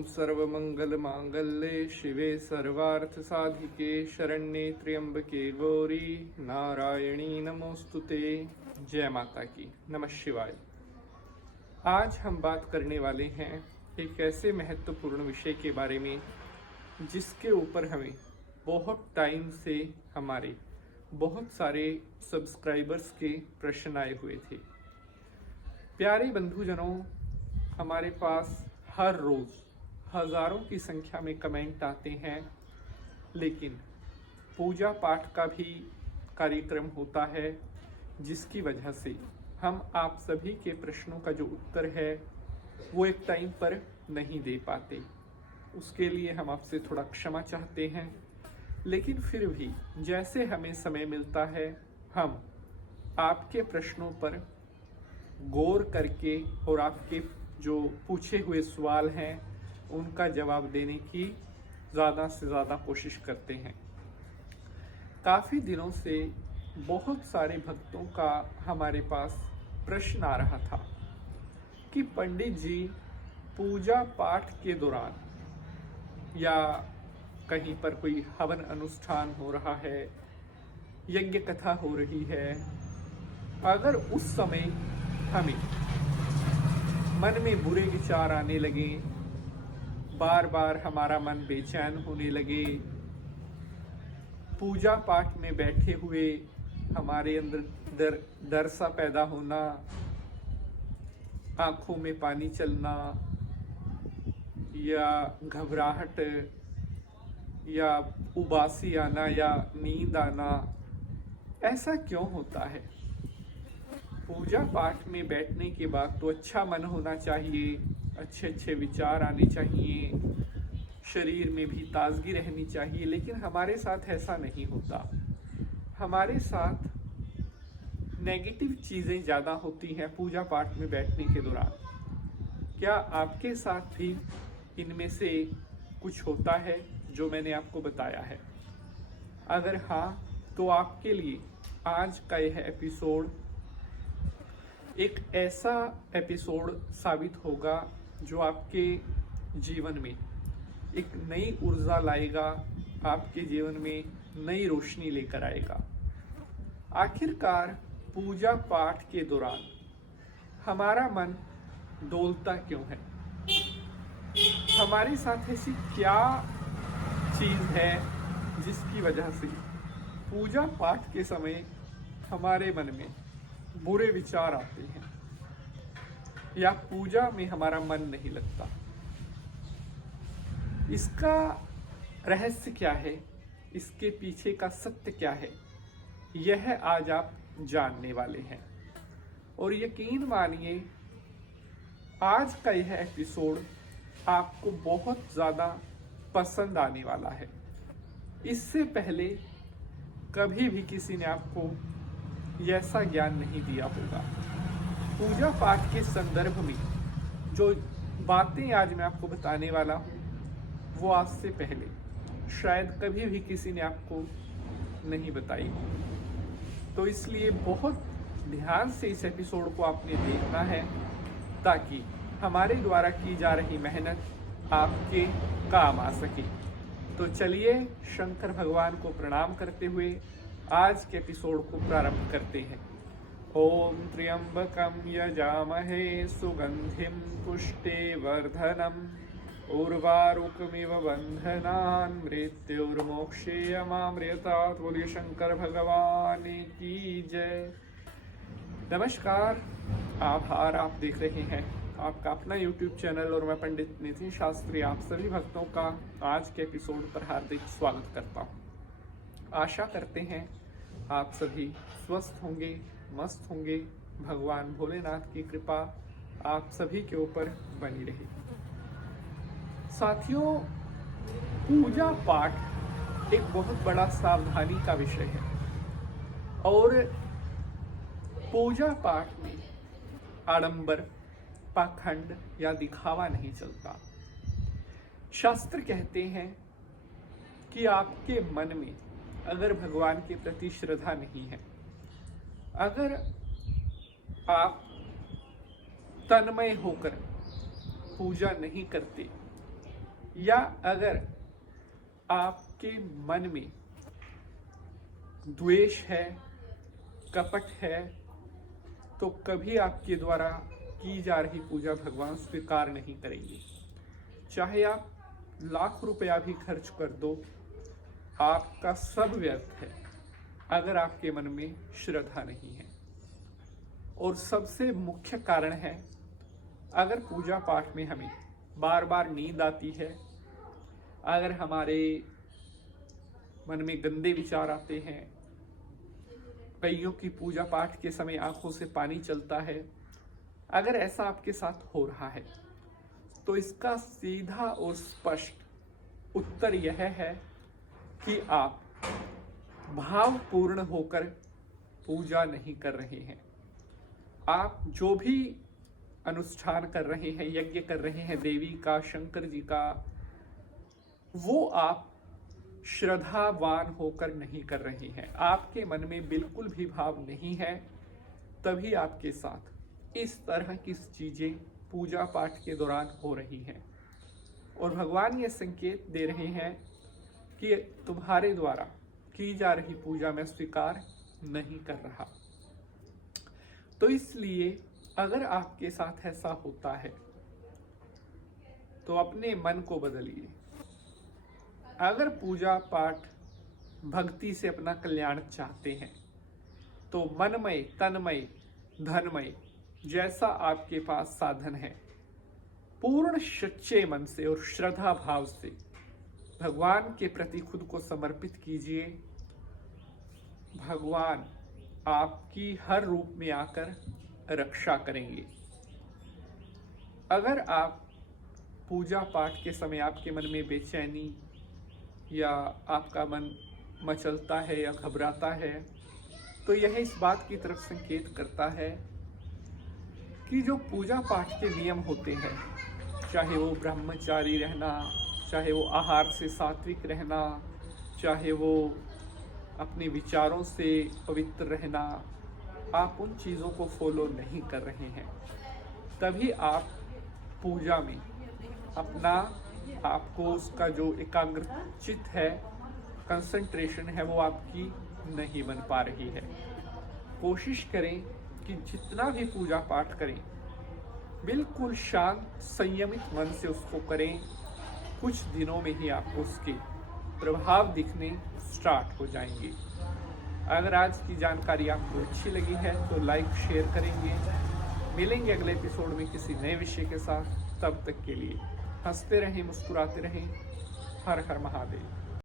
ओम सर्वमंगल मांगल्ये शिवे सर्वार्थ साधिके शरण्ये त्र्यंबके गौरी नारायणी नमोस्तुते। जय माता की। नमः शिवाय। आज हम बात करने वाले हैं एक ऐसे महत्वपूर्ण विषय के बारे में जिसके ऊपर हमें बहुत टाइम से हमारे बहुत सारे सब्सक्राइबर्स के प्रश्न आए हुए थे। प्यारे बंधुजनों, हमारे पास हर रोज़ हज़ारों की संख्या में कमेंट आते हैं, लेकिन पूजा पाठ का भी कार्यक्रम होता है जिसकी वजह से हम आप सभी के प्रश्नों का जो उत्तर है वो एक टाइम पर नहीं दे पाते। उसके लिए हम आपसे थोड़ा क्षमा चाहते हैं, लेकिन फिर भी जैसे हमें समय मिलता है हम आपके प्रश्नों पर गौर करके और आपके जो पूछे हुए सवाल हैं उनका जवाब देने की ज़्यादा से ज़्यादा कोशिश करते हैं। काफ़ी दिनों से बहुत सारे भक्तों का हमारे पास प्रश्न आ रहा था कि पंडित जी, पूजा पाठ के दौरान या कहीं पर कोई हवन अनुष्ठान हो रहा है, यज्ञ कथा हो रही है, अगर उस समय हमें मन में बुरे विचार आने लगे, बार बार हमारा मन बेचैन होने लगे, पूजा पाठ में बैठे हुए हमारे अंदर डर सा पैदा होना, आंखों में पानी चलना या घबराहट या उबासी आना या नींद आना, ऐसा क्यों होता है? पूजा पाठ में बैठने के बाद तो अच्छा मन होना चाहिए, अच्छे अच्छे विचार आने चाहिए, शरीर में भी ताजगी रहनी चाहिए, लेकिन हमारे साथ ऐसा नहीं होता। हमारे साथ नेगेटिव चीज़ें ज़्यादा होती हैं पूजा पाठ में बैठने के दौरान। क्या आपके साथ भी इनमें से कुछ होता है जो मैंने आपको बताया है? अगर हाँ, तो आपके लिए आज का यह एपिसोड एक ऐसा एपिसोड साबित होगा जो आपके जीवन में एक नई ऊर्जा लाएगा, आपके जीवन में नई रोशनी लेकर आएगा। आखिरकार पूजा पाठ के दौरान हमारा मन डोलता क्यों है? हमारे साथ ऐसी क्या चीज़ है जिसकी वजह से पूजा पाठ के समय हमारे मन में बुरे विचार आते हैं या पूजा में हमारा मन नहीं लगता? इसका रहस्य क्या है? इसके पीछे का सत्य क्या है? यह आज आप जानने वाले हैं। और यकीन मानिए, आज का यह एपिसोड आपको बहुत ज़्यादा पसंद आने वाला है। इससे पहले कभी भी किसी ने आपको ऐसा ज्ञान नहीं दिया होगा। पूजा पाठ के संदर्भ में जो बातें आज मैं आपको बताने वाला हूँ वो आज से पहले शायद कभी भी किसी ने आपको नहीं बताई। तो इसलिए बहुत ध्यान से इस एपिसोड को आपने देखना है ताकि हमारे द्वारा की जा रही मेहनत आपके काम आ सके। तो चलिए शंकर भगवान को प्रणाम करते हुए आज के एपिसोड को प्रारंभ करते हैं। ओम त्र्यंबकं यजामहे सुगंधिं पुष्टिवर्धनम् उर्वारुकमिव बंधनान् मृत्युर्मोक्षेयमामृतात्। बोलिए शंकर भगवान की जय। नमस्कार, आभार। आप देख रहे हैं आपका अपना YouTube चैनल और मैं पंडित नितिन शास्त्री आप सभी भक्तों का आज के एपिसोड पर हार्दिक स्वागत करता हूँ। आशा करते हैं आप सभी स्वस्थ होंगे, मस्त होंगे। भगवान भोलेनाथ की कृपा आप सभी के ऊपर बनी रहे। साथियों, पूजा पाठ एक बहुत बड़ा सावधानी का विषय है और पूजा पाठ में आडंबर, पाखंड या दिखावा नहीं चलता। शास्त्र कहते हैं कि आपके मन में अगर भगवान के प्रति श्रद्धा नहीं है, अगर आप तन्मय होकर पूजा नहीं करते, या अगर आपके मन में द्वेष है, कपट है, तो कभी आपके द्वारा की जा रही पूजा भगवान स्वीकार नहीं करेंगे। चाहे आप लाख रुपया भी खर्च कर दो, आपका सब व्यर्थ है अगर आपके मन में श्रद्धा नहीं है। और सबसे मुख्य कारण है, अगर पूजा पाठ में हमें बार बार नींद आती है, अगर हमारे मन में गंदे विचार आते हैं, कईयों की पूजा पाठ के समय आंखों से पानी चलता है, अगर ऐसा आपके साथ हो रहा है तो इसका सीधा और स्पष्ट उत्तर यह है कि आप भावपूर्ण होकर पूजा नहीं कर रहे हैं। आप जो भी अनुष्ठान कर रहे हैं, यज्ञ कर रहे हैं देवी का, शंकर जी का, वो आप श्रद्धावान होकर नहीं कर रहे हैं। आपके मन में बिल्कुल भी भाव नहीं है, तभी आपके साथ इस तरह की चीजें पूजा पाठ के दौरान हो रही हैं। और भगवान ये संकेत दे रहे हैं कि तुम्हारे द्वारा की जा रही पूजा में स्वीकार नहीं कर रहा। तो इसलिए अगर आपके साथ ऐसा होता है तो अपने मन को बदलिए। अगर पूजा पाठ भक्ति से अपना कल्याण चाहते हैं तो मनमय, तन्मय, धनमय जैसा आपके पास साधन है, पूर्ण सच्चे मन से और श्रद्धा भाव से भगवान के प्रति खुद को समर्पित कीजिए। भगवान आपकी हर रूप में आकर रक्षा करेंगे। अगर आप पूजा पाठ के समय आपके मन में बेचैनी या आपका मन मचलता है या घबराता है, तो यह इस बात की तरफ संकेत करता है कि जो पूजा पाठ के नियम होते हैं, चाहे वो ब्रह्मचारी रहना, चाहे वो आहार से सात्विक रहना, चाहे वो अपने विचारों से पवित्र रहना, आप उन चीज़ों को फॉलो नहीं कर रहे हैं। तभी आप पूजा में अपना आपको उसका जो एकाग्रचित है, कंसंट्रेशन है, वो आपकी नहीं बन पा रही है। कोशिश करें कि जितना भी पूजा पाठ करें, बिल्कुल शांत संयमित मन से उसको करें। कुछ दिनों में ही आपको उसके प्रभाव दिखने स्टार्ट हो जाएंगे। अगर आज की जानकारी आपको अच्छी लगी है तो लाइक शेयर करेंगे। मिलेंगे अगले एपिसोड में किसी नए विषय के साथ। तब तक के लिए हंसते रहें, मुस्कुराते रहें। हर हर महादेव।